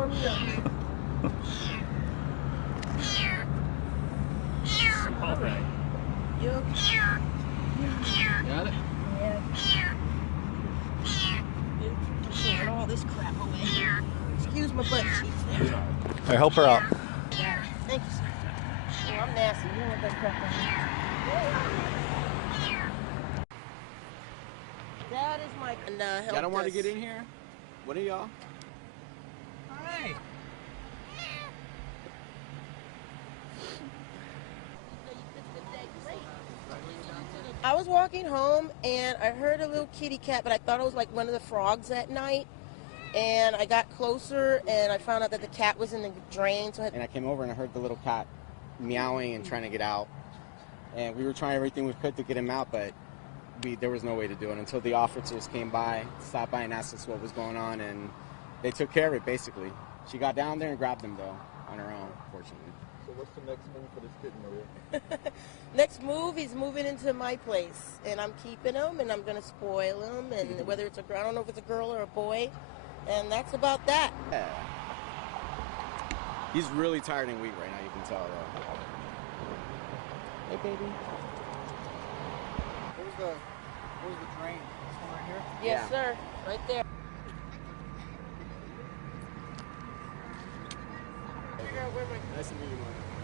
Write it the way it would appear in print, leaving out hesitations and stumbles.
warm you up. All right. You okay? Got it? Get all this crap away. Excuse my butt cheeks there. Hey, help her out. Yeah. Thank you, sir. Oh, I'm nasty. You don't want that crap on me. That is my... Y'all don't want to get in here? What are y'all? Hi. I was walking home and I heard a little kitty cat, but I thought it was like one of the frogs at night. And I got closer and I found out that the cat was in the drain. So And I came over and I heard the little cat meowing and trying to get out. And we were trying everything we could to get him out, but there was no way to do it until the officers came by, stopped by and asked us what was going on, and they took care of it, basically. She got down there and grabbed him, though, on her own, fortunately. So what's the next move for this kitten, Maria? Next move, he's moving into my place, and I'm keeping him, and I'm going to spoil him, and whether it's I don't know if it's a girl or a boy, and that's about that. Yeah. He's really tired and weak right now, you can tell, though. Hey, baby. Where's the drain? This one right here? Yes, Yeah. sir. Right there. Nice to meet you, man.